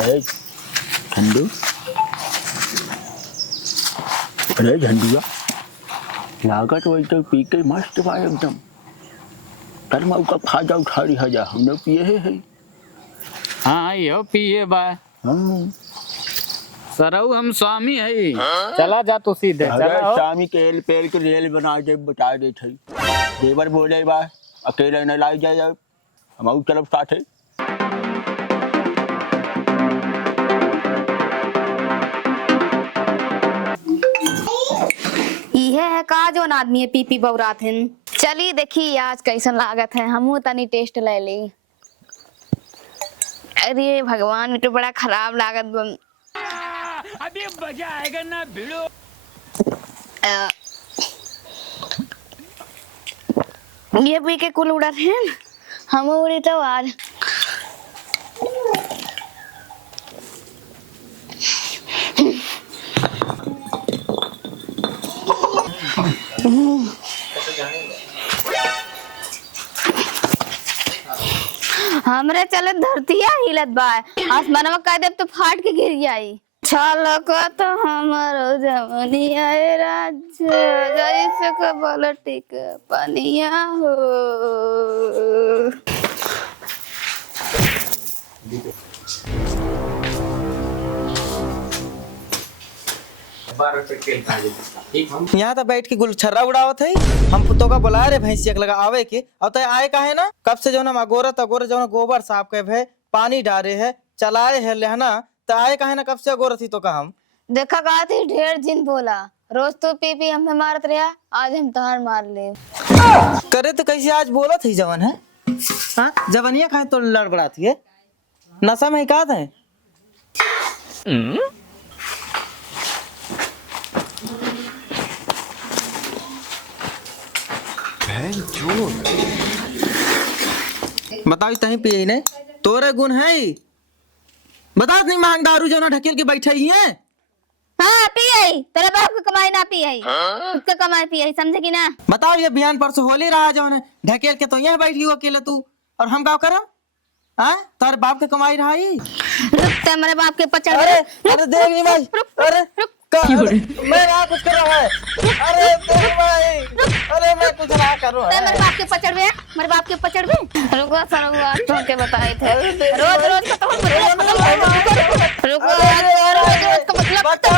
अरे झंडू, अरे झंडुआ लागत वही तो पी के मस्त बा एकदम। तरमाऊ का फायदा उठा रही है, हमने पिए है। हाँ यो पिए बा। हाँ सरऊ हम स्वामी है। चला जा तू सीधे अरे चला हो। स्वामी के एल पेल के रेल बना दे, बता दे थे देवर बोले बा अकेले न लाई जाए, हम तरफ साथ है। यह है का जो आदमी पी पी बौरात हैं। चली देखी आज कैसन लागत है, हमू तनी टेस्ट ले ली। अरे भगवान, ये तो बड़ा खराब लागत बम। अभी मजा आएगा ना भिड़ो। ये पी के कुल उड़त हैं, हम उड़ी तो आज। हमरे चले धरतिया हिलत बा, आसमानवा कह देब तो फाट के गिर जाई। छलकत हमरो जवनिया ए राज्य, जैसे क बलटी के पनिया हो। यहाँ तो बैठ के गुलछर्रा उड़ावत है। हम पुतो का बुलाए रे भैंसिया लगा आवे के, अब तो आए काहे ना। कब से जो हम अगोरत जो गोबर साफ के भे पानी डाले है चलाए है लेहना, तो आए काहे ना। कब से अगोरत ही तो का हम देखा का थी ढेर जिन बोला, रोज तो पी पी हमें मारत रहा, आज हम तहार मार ले। करे तो कैसे आज बोला थी जवन है। हाँ जवनिया खाए तो लड़बड़ाती है, नशा में का है। बताओ तही पिए ने तोरे गुण है। बता नहीं मांग दारू जो ना ढकेल के बैठे ही है। हाँ पिए, तेरे बाप की कमाई ना पिए, खुद का कमाई पिए, समझे कि ना। बताओ ये बिहान परसों होली रहा जो है ढकेल के तो यहाँ बैठी हो अकेले तू, और हम क्या करो। हाँ तारे बाप के कमाई रहा ही। रुक मेरे बाप के पचड़। अरे देख भाई, अरे मैं यहाँ कुछ कर रहा है। अरे देख भाई, अरे मैं कुछ ना कर रहा है। मेरे बाप के पचड़ में, मेरे बाप के पचड़ में। रुको सर, वो आज तो के बताए थे, रोज रोज का तो रुको रोज का मतलब।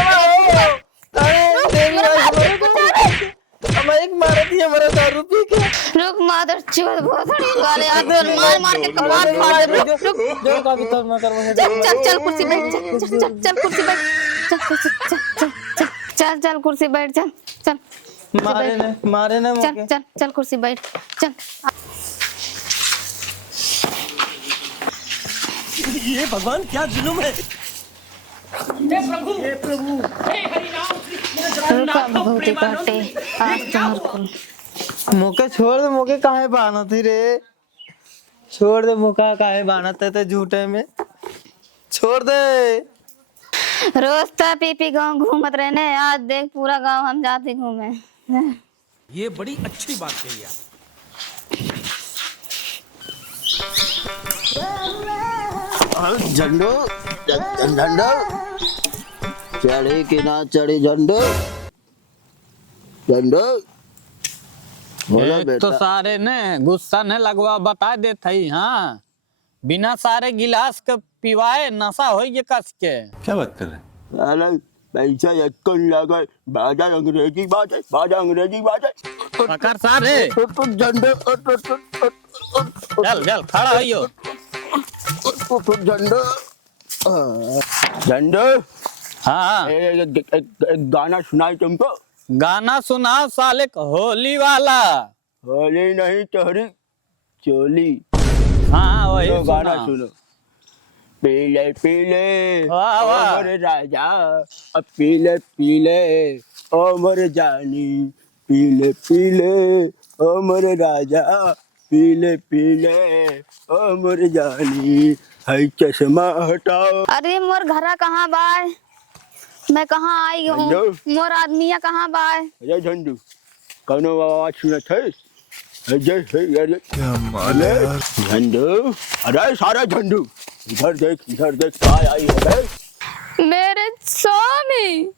मैं एक मारे थी हमारा दारू पी के। रुक मादर चोद बहुत गाले आज मार मार के कपाट फाड़ दे। रुक जो का भी तो मैं करवा। चल चल कुर्सी बैठ, चल कुर्सी बैठ, चल कुर्सी बैठ, चल मारे ने चल कुर्सी बैठ, चल। ये भगवान क्या जुल्म है। हे प्रभु हे हरि नाम भूति काटे आज तोहर कुल। मुके छोड़ दे, मुके काहे बाना थी रे। छोड़ दे मुका काहे बाना थे झूठे में, छोड़ दे। रोज तो पी पी गाँव घूमत रहने, आज देख पूरा गांव हम जाते घूमे। ये बड़ी अच्छी बात कही आप। झंडू झंडू चढ़े कि ना चढ़े झंडू, झंडू बोला एक बेटा। तो सारे ने गुस्सा न लगवा बता दे थई। हाँ बिना सारे गिलास के पिवाए नशा हो ये कस के। क्या बात कर रहे हैं। अरे पैसा यक्कन लगा, बाजा अंग्रेजी बात है, बाजा अंग्रेजी बात है। पकड़ सारे, झंडू चल चल खड़ा हो। झंडू झंडू हाँ एक गाना सुनाई तुमको। गाना सुनाओ साले होली वाला। होली नहीं तोहरी चोली। हाँ वही तो गाना सुना। सुनो। पीले पीले वाह, वाह। ओ मोरे राजा, अब पीले पीले ओ मोरे जानी, पीले पीले ओ मोरे राजा, पीले पीले ओ मोरे जानी, है चश्मा हटाओ। अरे मोर घरा कहाँ बाय, मैं कहाँ आई हूँ, मोर आदमिया कहाँ बाय। अरे झंडू कौनो आवाज सुनत है। अरे झंडू, अरे सारा झंडू इधर देख काय आई है बे? मेरे स्वामी।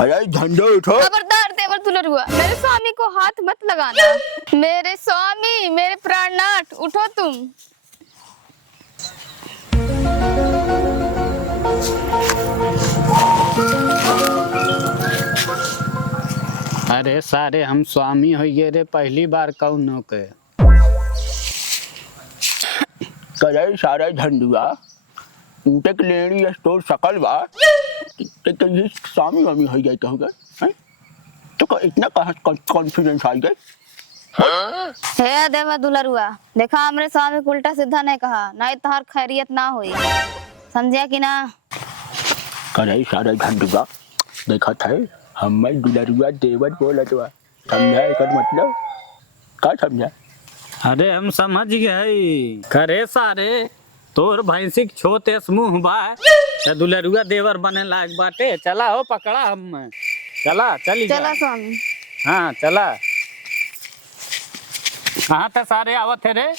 अरे झंडू उठो। खबरदार देवर दुलरुआ, मेरे स्वामी को हाथ मत लगाना। मेरे स्वामी, मेरे प्राणनाथ, उठो तुम। अरे सारे हम स्वामी हो गए रे, पहली बार कौन के। करे सारे झंडुआ ऊँटे के लेनी स्टोर सकल बा तो ये स्वामी वामी हो गए कहोगे हैं? तो इतना कॉन्फिडेंस आ गए। हे देवर दुलरुआ, देखा हमरे स्वामी को उल्टा सीधा नहीं कहा, नहीं तो हर खैरियत ना हुई, समझिया कि ना। करे सारे झंडुआ देखा था हमें दुलरुआ देवर बोला तो समझा कर मतलब का समझा। अरे हम समझ गए। करे सारे तोर भैंसी के छोटे मुंह बा दुलरुआ देवर बने लायक बाटे। चला हो पकड़ा हम, चला चली जा। चला स्वामी। हाँ चला। कहाँ थे सारे आवत है रे?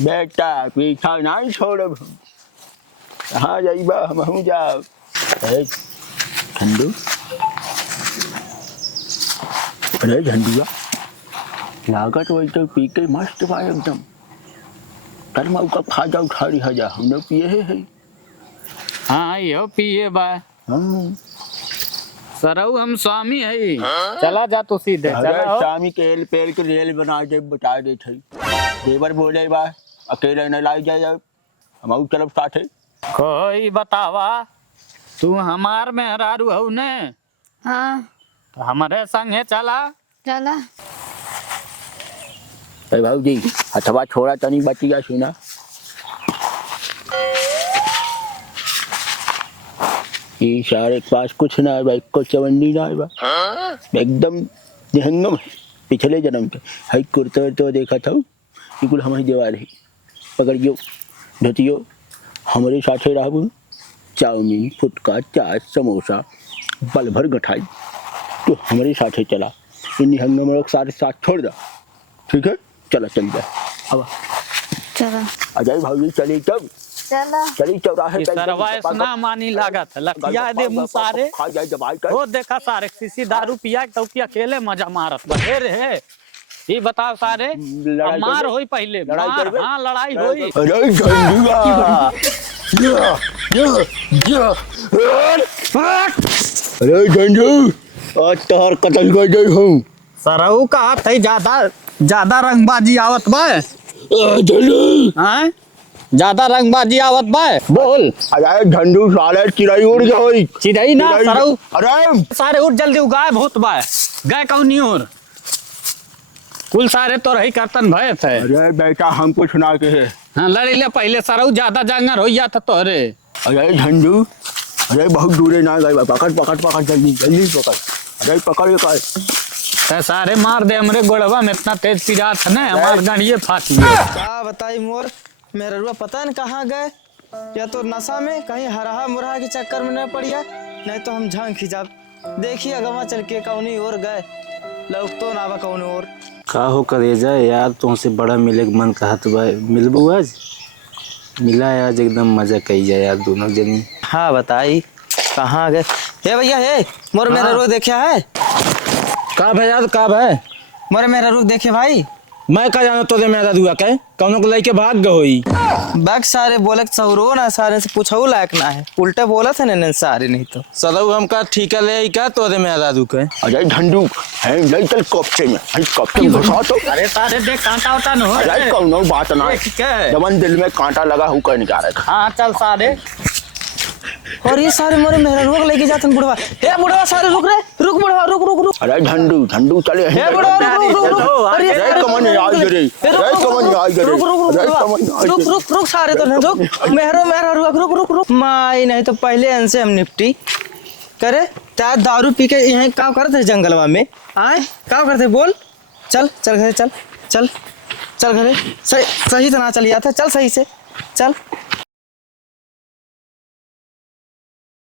बेटा पीछा नहीं छोड़ब। कहाँ जाइबा हम जाओ। झंडू अरे झंडुआ लागत वही तो पी के मस्त बा एकदम। कर्मा का खाजा उठाड़ी हजा हमने पिए है। हाँ यो पिए बा। हाँ। सरऊ हम स्वामी है। चला जा तू सीधे। अरे चला हो। स्वामी के एल पेल के रेल बना दे बता दे थे। देवर बोले बा अकेले न लाई जाए हम तरफ साथ है। कोई बतावा तू हमार मेहरारू हऊ ने, हाँ तो हमारे संगे चला। चला। अरे भाऊजी हथवा छोड़ा तनी बचिया सुना। ये सारे के पास कुछ ना है भाई, को चवन्नी ना है बा एकदम निहंगम है पिछले जन्म के। हाई कुर्ते तो देखा था बिल्कुल हमारी दीवार है। पकड़ियो धोतियो हमारे साथे रहबू। चाउमीन फुटका चाट समोसा पल भर गठाई तो हमारे साथे चला। इन निहंगम लोग सारे साथ छोड़ दो ठीक है। चला चल जाए अब चला। अजय भाई चली तब चला। चली चौराहे ये सरवा इतना मानी लागत लखिया दे मुँह सारे। खा जाए दवाई कर। वो देखा सारे सीसी दारू पिया तो कि अकेले मजा मारत बा। हे रे ये बताओ सारे लड़ाई मार करबे? होई पहले लड़ाई मार। करबे? हाँ लड़ाई होई। अरे झंडुआ अरे झंडू आज तोहर कतल कर दे हूँ। सरऊ का हाथ है ज्यादा रंगबाजी आवत बा। झंडू हाँ ज्यादा रंगबाजी आवत बा बोल। अरे झंडू साले चिड़ाई उड़ गई। चिड़ई ना सरऊ अरे सारे उठ जल्दी गायब होत बा। गए कौनी और कुल सारे तो रही करतन भय थे। अरे बेटा हमको सुना के है। हाँ लड़ी ले पहले सरऊ ज्यादा जंगर हो जाता तोहरे। अरे झंडू अरे बहुत दूरे ना गए पकड़ पकड़ पकड़ जल्दी जल्दी पकड़। अरे पकड़ कर ते सारे मार दे हमरे गोड़वा में इतना तेज पिरात है ना हमार गाड़िए फाटी है। क्या बताई मोर मेरा रुआ पता न कहाँ गए, या तो नशा में कहीं हरहा मुरहा के चक्कर में न पड़ गया, नहीं तो हम झांक खिंचाब। देखिए अगवा चल के कौनी और गए लोग तो नावा कौन और। का हो करेजा यार तुमसे बड़ा मिले के मन कहत बा। मिलबू आज? मिला है आज एकदम मजा कही जाए यार दोनों जनी। हाँ बताई कहाँ गए। हे भैया हे मोर मेरा रुआ देखा है? का भाई यार का भाई मोरे मेरा रुख देखे भाई। मैं का जाना तो मेरा दुआ के कौनो को लेके भाग गई। बैग सारे बोले सौरो ना सारे से पूछो लायक ना है, उल्टे बोला था ना सारे नहीं तो सदऊ हमका ठीका ले क्या तो मेरा दादू के। अरे झंडू है ले चल कॉप्टे में। अरे कॉप्टे में घुसा तो। अरे सारे देख कांटा उटा न हो। अरे कौनो बात ना जवन दिल में कांटा लगा हूँ कह नहीं जा रहा। हाँ चल सारे। और ये सारे मोरे मेरा रुक लेके जाते बुढ़वा। हे बुढ़वा सारे रुक रे, रुक बुढ़वा रुक रुक रुक। अरे झंडू झंडू चले। हे बुढ़वा रुक रुक रुक रुक। अरे अरे कमन आज रे। अरे कमन आज रे। रुक रुक अरे कमन आज रुक रुक रुक सारे तो रुक। मेरा रुक रुक रुक रुक। माई नहीं तो पहले इनसे हम निपटी करे। त्या दारू पी के यहाँ क्या करते जंगलवा में आए क्या करते बोल। चल चल घरे चल चल चल घरे सही तो ना चल जाता। चल सही से चल।